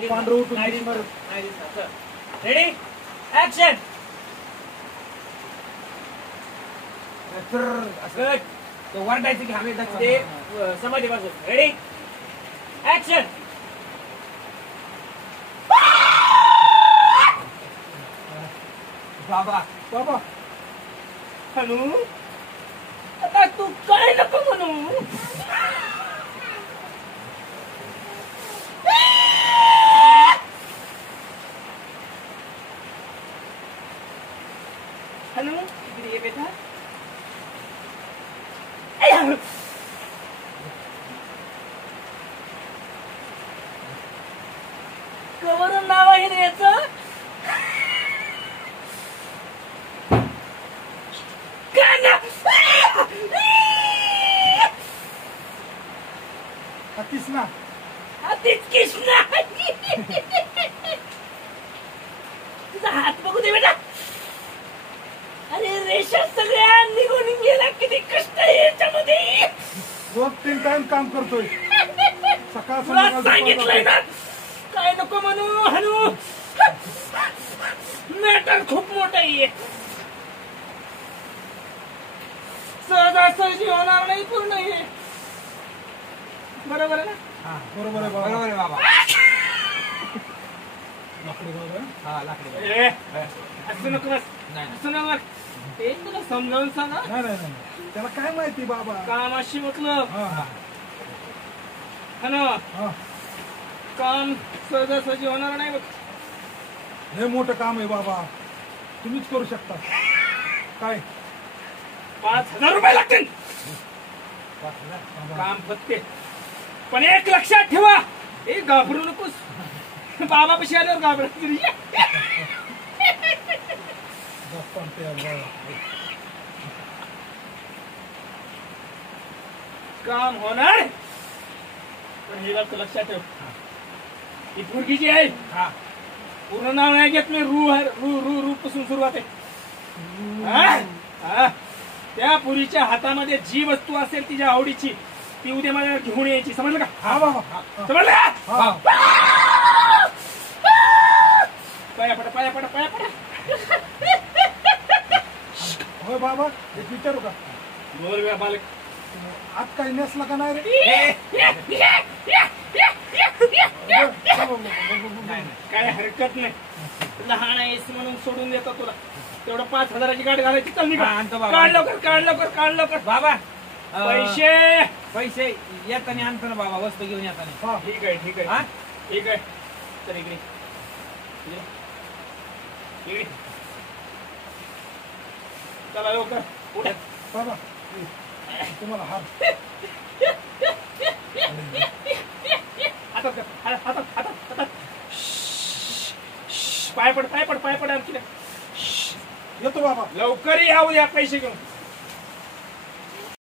पांढरं उठून ready action तो वरडायचं की हवे ते समाधी बाजू रेडी ऍक्शन बाबा बाबा हॅलो आता तू काय नको म्हणू हॅलो इकडे ये बेटा कवरून नाव आहे रे याचं कृष्णा हातीच कृष्णा तुझा हात बघू दे बेटा अरे रेषा सगळ्या निघून गेला किती कष्ट आहे याच्यामध्ये 2-3 टाइम काम करतोय सकाळ तुला सांगितलंय ना काय नको म्हणू हॅलो मॅटर खूप मोठा आहे सहजासहजी होणार नाही पूर्ण आहे बरोबर आहे ना बरोबर आहे बरोबर आहे बाबा लाकडी बाबा हा लाकडी असं नको बस असं नको ते तुला समजावून सांगा नाही त्याला काय माहिती बाबा कामाशी मतलब हा ना हा काम सहजासहजी होणार नाही बघ हे मोठं काम आहे बाबा तुम्हीच करू शकता काय 5,000 रुपये लागतील काम फत्ते पण एक लक्षात ठेवा एक घाबरू नकोस बाबा पशी आल्यावर घाबरत तरी काम होणार पण हे गोष्ट लक्षात ठेव ही पोरगी जी आहे पूर्ण नाव नाही घेतलं रू रू रू रू पासून सुरुवात आहे त्या पुरीच्या हातामध्ये जी वस्तू असेल तिच्या आवडीची ती उद्या मला घेऊन यायची समजलं का हा बाबा समजलं का पाया पडा होय बाबा एक विचारू का बोल बे बालक आज काही नेसला का नाही रे काय हरकत नाही लहान आहेस म्हणून सोडून देतो तुला तेवढं 5,000ची गाडी घालायची चल आणतो बाबा. काढ लवकर बाबा पैसे येताना आणतो ना बाबा वस्तू घेऊन येताना ठीक आहे हा ठीक आहे चल इकडे चला लवकर पुढे बाबा तुम्हाला हात हातात पाय पड आणखी येतो बाबा लवकर या उद्या पैसे घेऊन